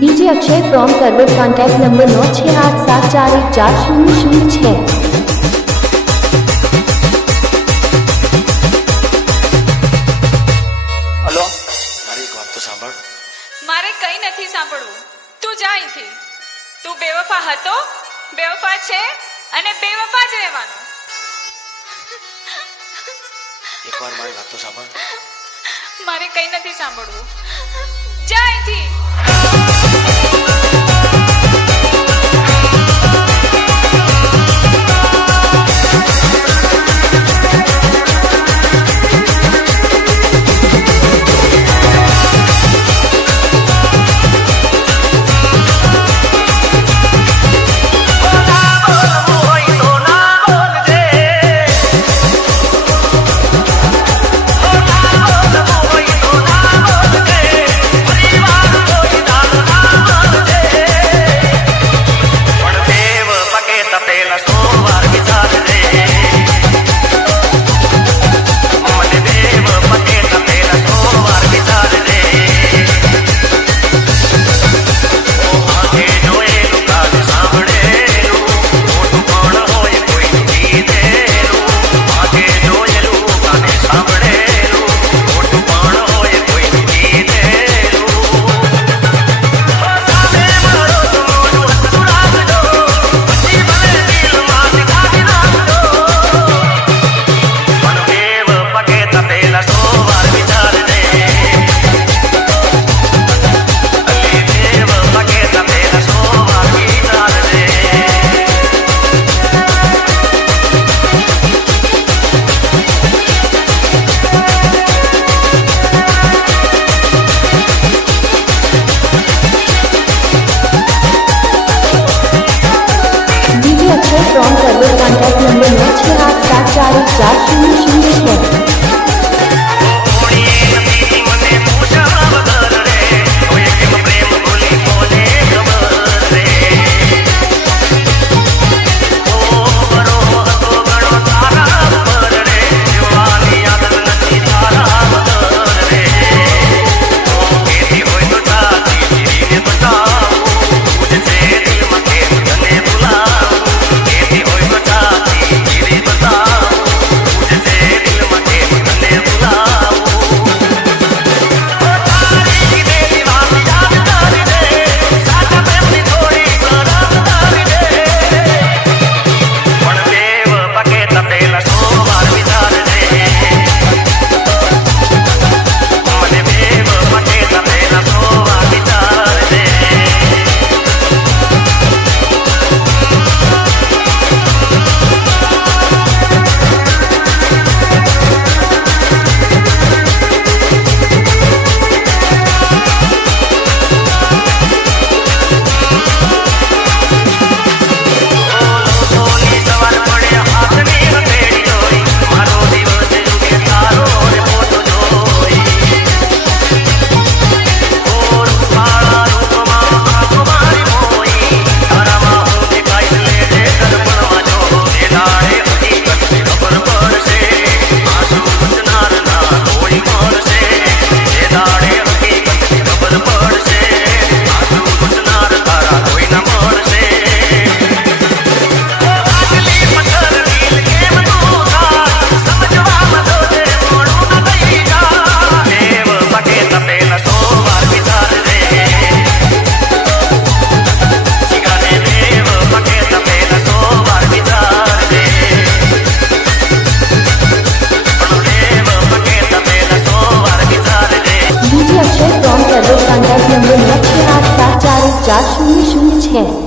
DJ Akshay from करवट contact number 9687414006। Hello मारी एक बात तो सांभळ मारे कई नहीं सांभळવું તું જા અહીંથી તું બેવફા હતો બેવફા છે અને બેવફા જ રહેવાનો। एक बार मारी बात तो सांभळ मारे कई नहीं सांभळવું જા અહીંથી। फ्रॉम करवट कॉन्टैक्ट नंबर 9687414006। Contact number 9687414006।